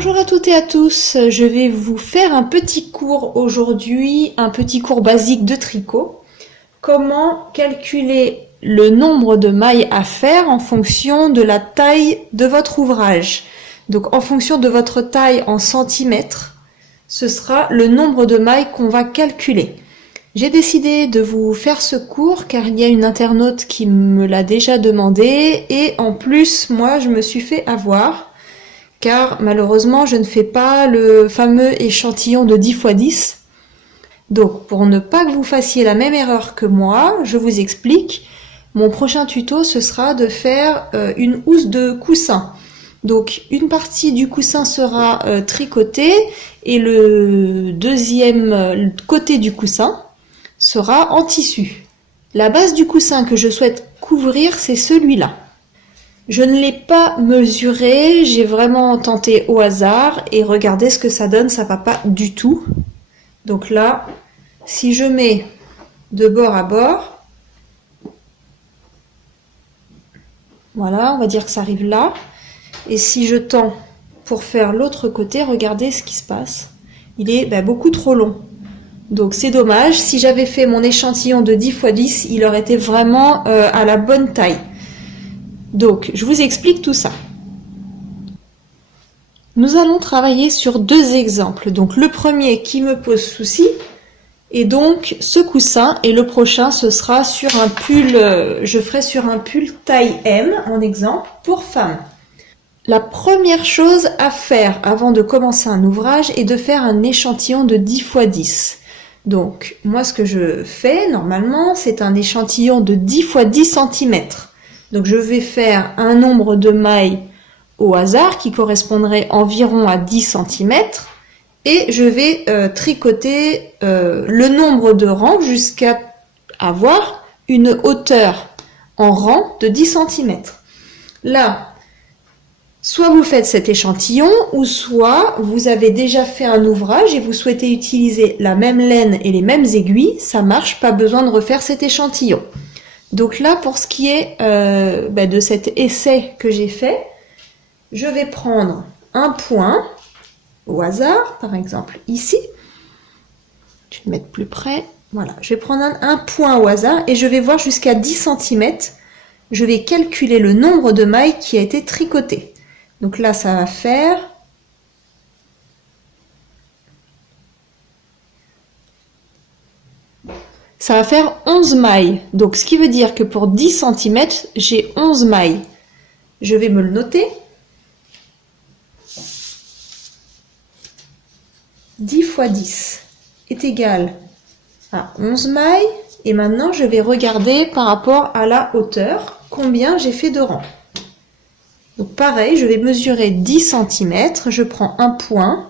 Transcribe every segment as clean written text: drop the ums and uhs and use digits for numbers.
Bonjour à toutes et à tous, je vais vous faire un petit cours aujourd'hui, un petit cours basique de tricot. Comment calculer le nombre de mailles à faire en fonction de la taille de votre ouvrage. Donc en fonction de votre taille en centimètres, ce sera le nombre de mailles qu'on va calculer. J'ai décidé de vous faire ce cours car il y a une internaute qui me l'a déjà demandé et en plus moi je me suis fait avoir. Car malheureusement je ne fais pas le fameux échantillon de 10 x 10. Donc pour ne pas que vous fassiez la même erreur que moi, je vous explique. Mon prochain tuto ce sera de faire une housse de coussin. Donc une partie du coussin sera tricotée et le deuxième côté du coussin sera en tissu. La base du coussin que je souhaite couvrir c'est celui-là. Je ne l'ai pas mesuré, j'ai vraiment tenté au hasard et regardez ce que ça donne, ça va pas du tout. Donc là, si je mets de bord à bord, voilà, on va dire que ça arrive là. Et si je tends pour faire l'autre côté, regardez ce qui se passe. Il est beaucoup trop long. Donc c'est dommage, si j'avais fait mon échantillon de 10 x 10, il aurait été vraiment à la bonne taille. Donc, je vous explique tout ça. Nous allons travailler sur deux exemples. Donc, le premier qui me pose souci, et donc ce coussin, et le prochain, ce sera sur un pull, je ferai sur un pull taille M, en exemple, pour femme. La première chose à faire avant de commencer un ouvrage est de faire un échantillon de 10 x 10. Donc, moi, ce que je fais, normalement, c'est un échantillon de 10 x 10 cm. Donc je vais faire un nombre de mailles au hasard qui correspondrait environ à 10 cm et je vais tricoter le nombre de rangs jusqu'à avoir une hauteur en rang de 10 cm. Là, soit vous faites cet échantillon ou soit vous avez déjà fait un ouvrage et vous souhaitez utiliser la même laine et les mêmes aiguilles, ça marche, pas besoin de refaire cet échantillon. Donc là, pour ce qui est de cet essai que j'ai fait, je vais prendre un point au hasard, par exemple ici. Je vais le mettre plus près. Voilà, je vais prendre un point au hasard et je vais voir jusqu'à 10 cm. Je vais calculer le nombre de mailles qui a été tricoté. Donc là, ça va faire... Ça va faire 11 mailles. Donc, ce qui veut dire que pour 10 cm, j'ai 11 mailles. Je vais me le noter. 10 x 10 est égal à 11 mailles. Et maintenant, je vais regarder par rapport à la hauteur, combien j'ai fait de rangs. Donc, pareil, je vais mesurer 10 cm. Je prends un point,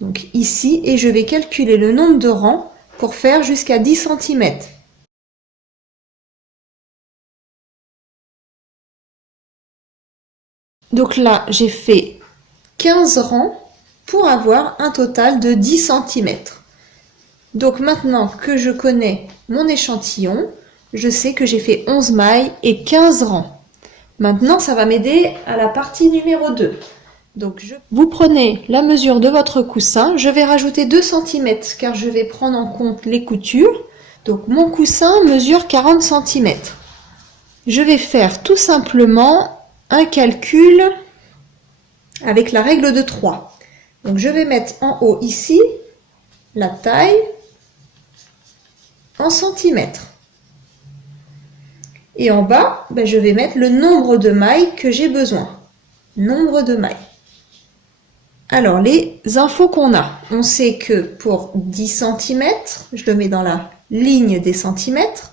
donc ici, et je vais calculer le nombre de rangs pour faire jusqu'à 10 cm. Donc là, j'ai fait 15 rangs pour avoir un total de 10 cm. Donc maintenant que je connais mon échantillon, je sais que j'ai fait 11 mailles et 15 rangs. Maintenant, ça va m'aider à la partie numéro 2. Donc vous prenez la mesure de votre coussin, je vais rajouter 2 cm car je vais prendre en compte les coutures. Donc mon coussin mesure 40 cm. Je vais faire tout simplement un calcul avec la règle de 3. Donc je vais mettre en haut ici la taille en centimètres. Et en bas, je vais mettre le nombre de mailles que j'ai besoin. Nombre de mailles. Alors, les infos qu'on a, on sait que pour 10 cm, je le mets dans la ligne des centimètres.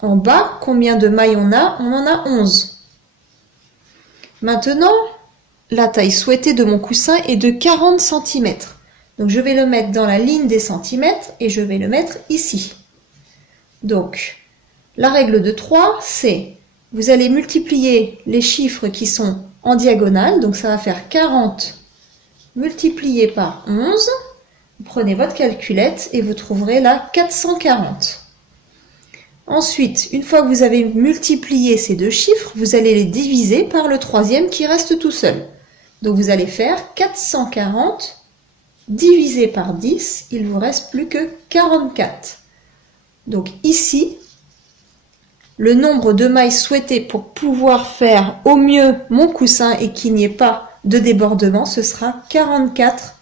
En bas, combien de mailles on a? On en a 11. Maintenant, la taille souhaitée de mon coussin est de 40 cm. Donc, je vais le mettre dans la ligne des centimètres et je vais le mettre ici. Donc, la règle de 3, c'est vous allez multiplier les chiffres qui sont en diagonale. Donc, ça va faire 40 multiplié par 11, vous prenez votre calculette et vous trouverez là 440. Ensuite, une fois que vous avez multiplié ces deux chiffres, vous allez les diviser par le troisième qui reste tout seul. Donc vous allez faire 440 divisé par 10, il ne vous reste plus que 44. Donc ici, le nombre de mailles souhaité pour pouvoir faire au mieux mon coussin et qu'il n'y ait pas de débordement, ce sera 44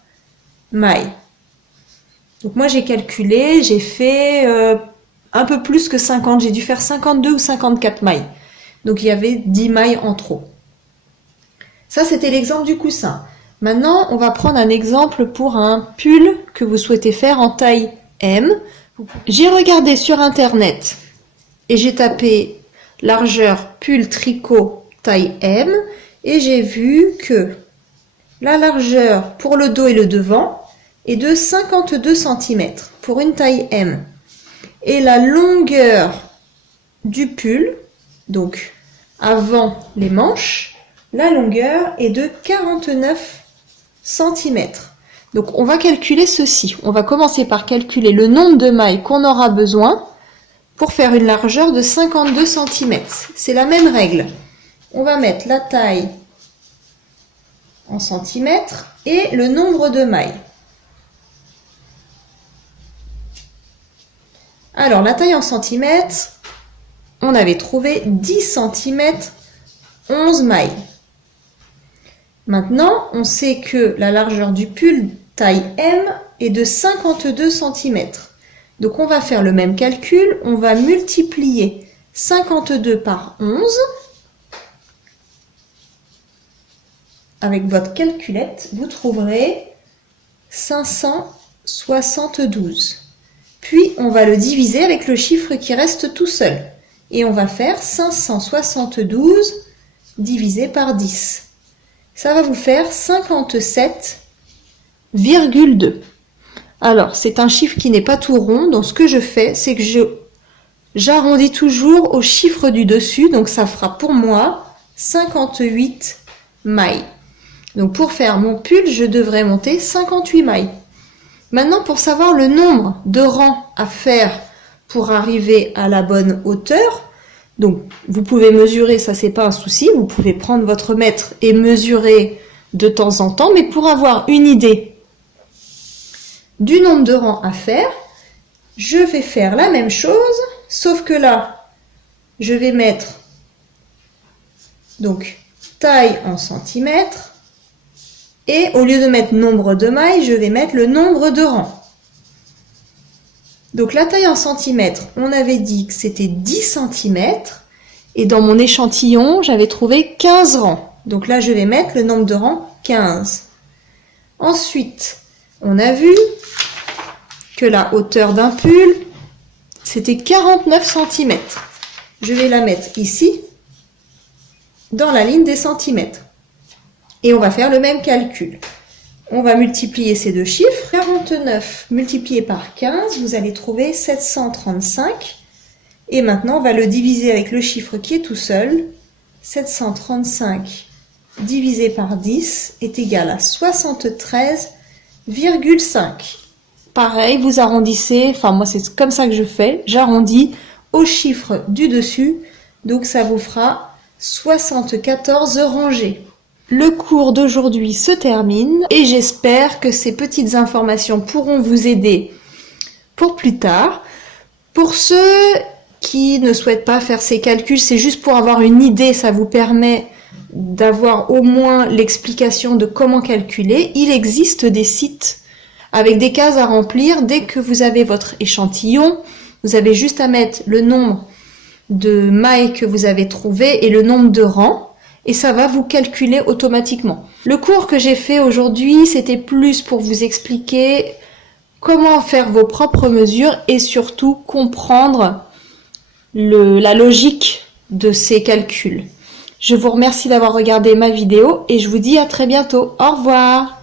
mailles. Donc moi j'ai calculé, j'ai fait un peu plus que 50, j'ai dû faire 52 ou 54 mailles. Donc il y avait 10 mailles en trop. Ça c'était l'exemple du coussin. Maintenant on va prendre un exemple pour un pull que vous souhaitez faire en taille M. J'ai regardé sur internet et j'ai tapé largeur pull tricot taille M et j'ai vu que la largeur pour le dos et le devant est de 52 cm pour une taille M. Et la longueur du pull, donc avant les manches, la longueur est de 49 cm. Donc on va calculer ceci. On va commencer par calculer le nombre de mailles qu'on aura besoin pour faire une largeur de 52 cm. C'est la même règle. On va mettre la taille en centimètres et le nombre de mailles. Alors la taille en centimètres, on avait trouvé 10 cm, 11 mailles. Maintenant, on sait que la largeur du pull taille M est de 52 cm. Donc on va faire le même calcul, on va multiplier 52 par 11 avec votre calculette, vous trouverez 572. Puis on va le diviser avec le chiffre qui reste tout seul. Et on va faire 572 divisé par 10. Ça va vous faire 57,2. Alors, c'est un chiffre qui n'est pas tout rond, donc ce que je fais, c'est que j'arrondis toujours au chiffre du dessus, donc ça fera pour moi 58 mailles. Donc pour faire mon pull, je devrais monter 58 mailles. Maintenant, pour savoir le nombre de rangs à faire pour arriver à la bonne hauteur, donc vous pouvez mesurer, ça c'est pas un souci, vous pouvez prendre votre mètre et mesurer de temps en temps, mais pour avoir une idée du nombre de rangs à faire, je vais faire la même chose, sauf que là, je vais mettre donc taille en centimètres, et au lieu de mettre nombre de mailles, je vais mettre le nombre de rangs. Donc la taille en centimètres, on avait dit que c'était 10 cm, et dans mon échantillon, j'avais trouvé 15 rangs. Donc là, je vais mettre le nombre de rangs 15. Ensuite, on a vu que la hauteur d'un pull, c'était 49 cm. Je vais la mettre ici, dans la ligne des centimètres. Et on va faire le même calcul. On va multiplier ces deux chiffres. 49 multiplié par 15, vous allez trouver 735. Et maintenant, on va le diviser avec le chiffre qui est tout seul. 735 divisé par 10 est égal à 73,5. Pareil, vous arrondissez, enfin moi c'est comme ça que je fais, j'arrondis au chiffre du dessus, donc ça vous fera 74 rangées. Le cours d'aujourd'hui se termine et j'espère que ces petites informations pourront vous aider pour plus tard. Pour ceux qui ne souhaitent pas faire ces calculs, c'est juste pour avoir une idée, ça vous permet d'avoir au moins l'explication de comment calculer. Il existe des sites avec des cases à remplir. Dès que vous avez votre échantillon, vous avez juste à mettre le nombre de mailles que vous avez trouvé et le nombre de rangs. Et ça va vous calculer automatiquement. Le cours que j'ai fait aujourd'hui, c'était plus pour vous expliquer comment faire vos propres mesures et surtout comprendre la logique de ces calculs. Je vous remercie d'avoir regardé ma vidéo et je vous dis à très bientôt. Au revoir!